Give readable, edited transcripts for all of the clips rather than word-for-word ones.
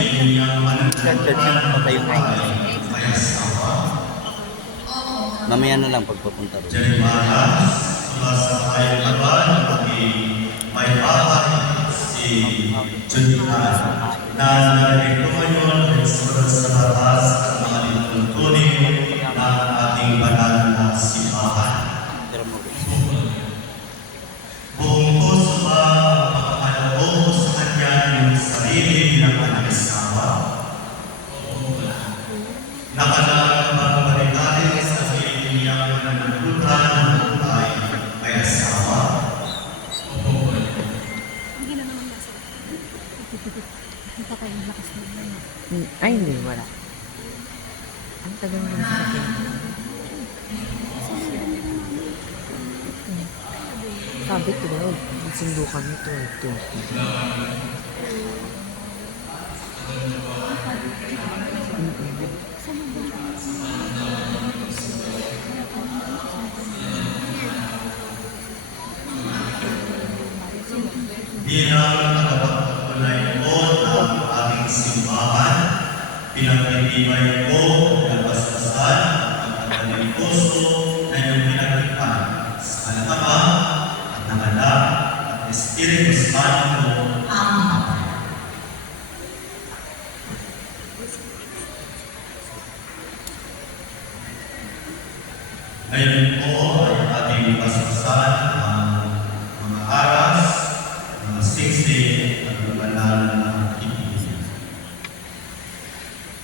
Patay yung mamaya na lang pagpapunta doon. Jeremias, mula sa Kayaban, may bahay si Juditan na narinig ko ngayon ay sumunod sa batas at mga lituntunin ng ating banal na simbahan. Buong puso ba ang pagkakalaog sa kanya yung sarili ng anak-asawa? Nakalaang bang balitain sa sarili niyang mananagutan ng buhay ay asawa? Ay, hindi, wala. Ang tagal mo sa akin. Sabi ko na, nagsundo kami ito. Bilang nakapagpatunay ko ng ating simbahan, pinagtitibay ko ang basbasan at ang kanilang puso na iyong pinagtipan sa Ama at ng Anak at Espiritu Santo. Amen. Ngayon po ay ating basbasan ang mga aras, mga siksi at mga banal na ibig.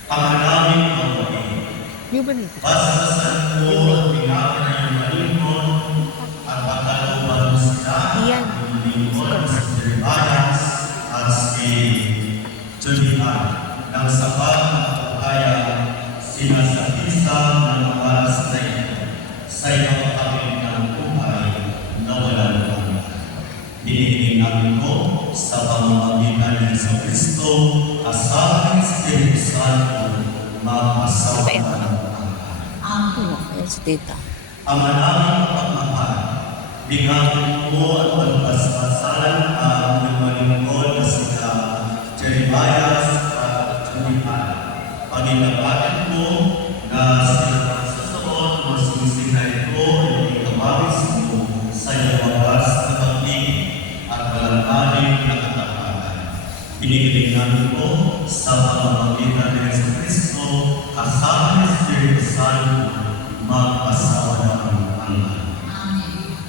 Ang naming mabuti, basbasan po at tingnan na yung malingkod at pagkaluban sila yung lingkod sa Jeremias at si Juditan ng sapat na kaya sinasabisa ng mga aras na ito sa iyong kapit ng buhay na walang hanggan. Hinihiling namin ko sa pamamagitan ni Jesucristo, kasama ng Espiritu Santo, magpasawa ng hanggan. Yan si tita. Ama naming pagmamahal, bigyan mo at pagbasbasan ang mga lingkod na sila Jeremias at Juditan. Paginabatin mo na sila magsusuot o sumisigay ko yung ikawawis mo sa iyong wagas na pag-ibig at walang-aling na katapatan. Pinigiling namin ko sa pamamagitan ng Jesucristo, kasama ng Espiritu Santo, magpasawa ng hanggan.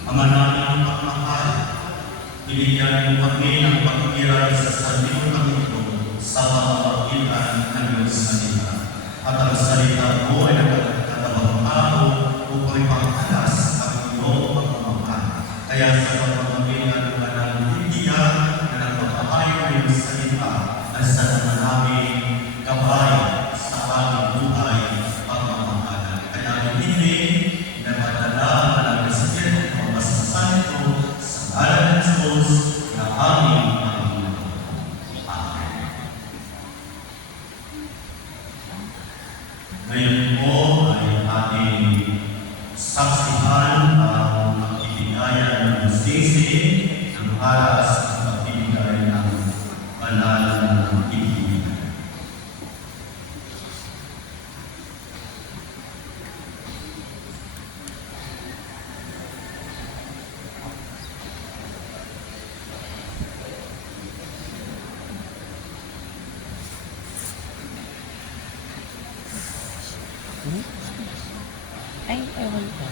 Ama namin ang pagmamahal, binigyan mo kami ng pagkikiray sa sarili ng ito sa pamamagitan ng iyong salita. At ang salita mo ay nagkakatabang tao upang ipangkalas ang iyong pagmamahal. Kaya sa pamamagitan ng banal na Biblia na nagpapahayo ng iyong salita ay sa naman namin gabay sa aming buhay pagmamahal. Kaya hinihiling na madala ng Espiritu ng Basbasan ito sa ngalan ng Diyos na aming Panginoon. Amen. Ngayon po ay ating saksihan ang pagtitinayan ng sisi ng aras at pagtitinayan ng banal ng ibig. Ay, ewan ko.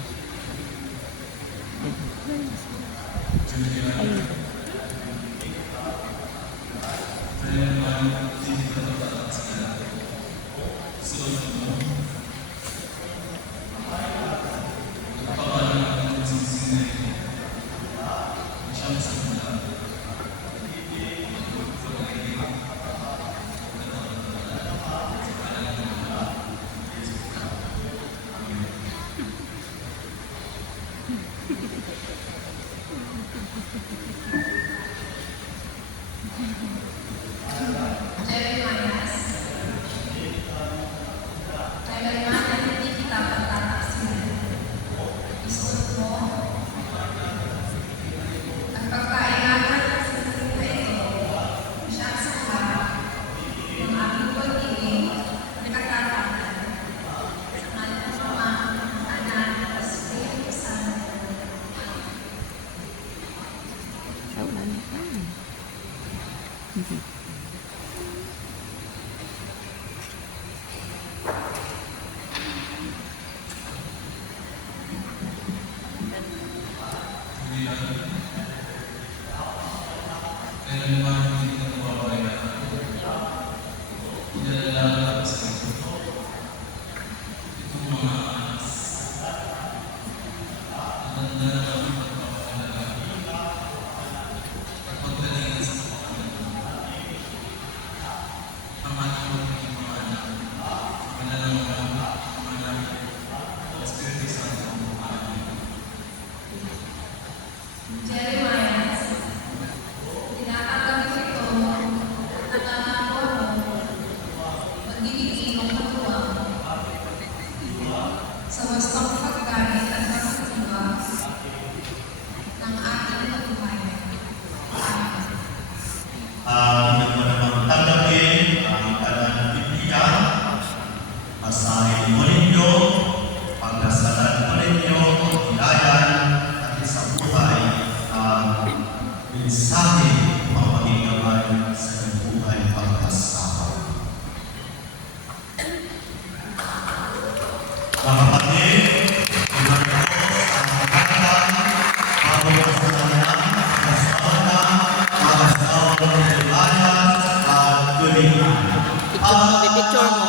Picture mo.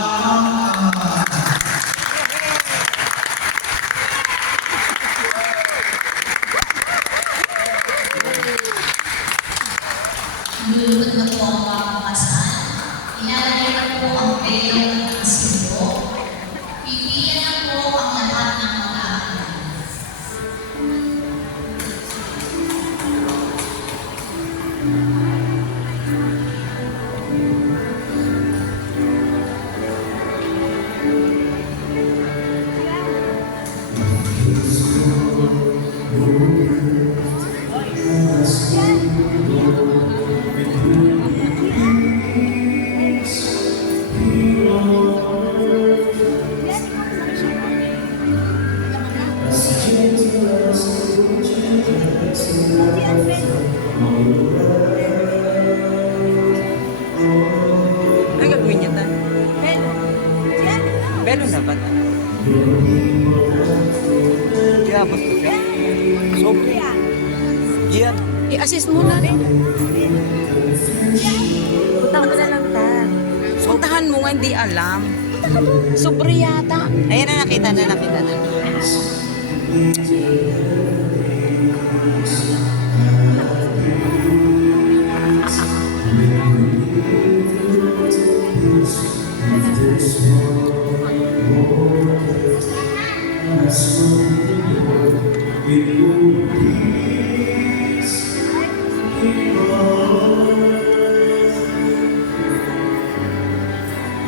Lulunod na po ang mga kasal. Ilalagay na po ang velo at ang simbolo. Pipilian na po ang lahat ng mga anak. Ano gagawin niya tayo? Belo dapat. Kaya ba? Sobre. Yan. I-assist mo na. Punta mo na lang ta. Puntahan mo nga, hindi alam. Sobre yata. Ayan na, nakita na.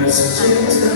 As gentle